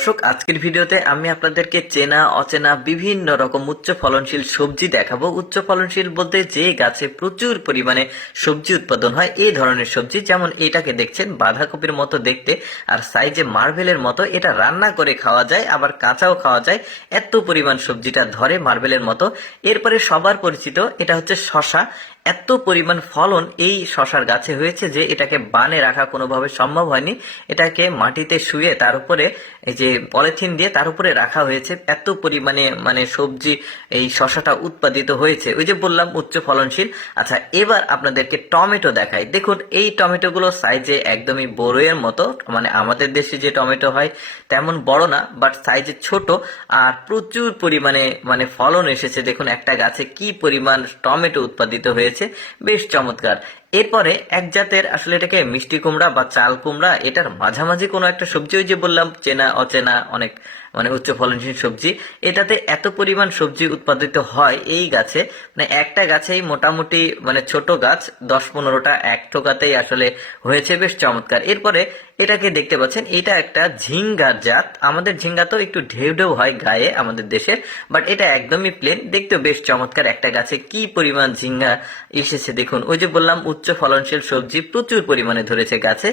দর্শক, আজকের ভিডিওতে আমি আপনাদেরকে চেনা অচেনা বিভিন্ন রকম উচ্চ ফলনশীল সবজি দেখাবো। উচ্চ ফলনশীল বলতে যে গাছে প্রচুর পরিমাণে সবজি উৎপাদন হয় এই ধরনের সবজি। যেমন এটাকে দেখছেন, বাঁধাকপির মতো দেখতে আর সাইজে মার্বেলের মতো। এটা রান্না করে খাওয়া যায়, আবার কাঁচাও খাওয়া যায়, এত পরিমাণ সবজিটা ধরে মার্বেলের মতো। এরপরে সবার পরিচিত এটা হচ্ছে শশা। এত পরিমাণ ফলন এই শশার গাছে হয়েছে যে এটাকে বানে রাখা কোনোভাবে সম্ভব হয়নি। এটাকে মাটিতে শুয়ে তার উপরে এই যে পলিথিন দিয়ে তার উপরে রাখা হয়েছে। এত পরিমাণে সবজি এই শশাটা উৎপাদিত হয়েছে। ওই যে বললাম উচ্চ ফলনশীল। আচ্ছা, এবার আপনাদেরকে টমেটো দেখাই। দেখুন, এই টমেটোগুলো সাইজে একদমই বড়ইয়ের মতো, আমাদের দেশে যে টমেটো হয় তেমন বড় না, বাট সাইজে ছোট। আর প্রচুর পরিমাণে ফলন এসেছে। দেখুন একটা গাছে কি পরিমাণ টমেটো উৎপাদিত হয়েছে, বেশ চমৎকার। এরপরে এক জাতের, আসলে এটাকে মিষ্টি কুমড়া বা চাল কুমড়া, এটার মাঝামাঝি কোনো একটা সবজি। ওই যে বললাম চেনা অচেনা অনেক উচ্চ ফলনশীল সবজি। এটাতে এত পরিমাণ সবজি উৎপাদিত হয় এই গাছে, একটা গাছেই মোটামুটি ছোট গাছ 10-15টা এক ঠোকাতেই আসলে হয়েছে, বেশ চমৎকার। এরপরে এটাকে দেখতে পাচ্ছেন, এটা একটা ঝিঙ্গার জাত। আমাদের ঝিঙ্গা তো একটু ঢেউ ঢেউ হয় গায়ে আমাদের দেশের, বাট এটা একদমই প্লেন, দেখতেও বেশ চমৎকার। একটা গাছে কি পরিমাণ ঝিঙ্গা এসেছে দেখুন। ওই যে বললাম উচ্চ ফলনশীল সবজি প্রচুর পরিমাণে ধরেছে গাছে।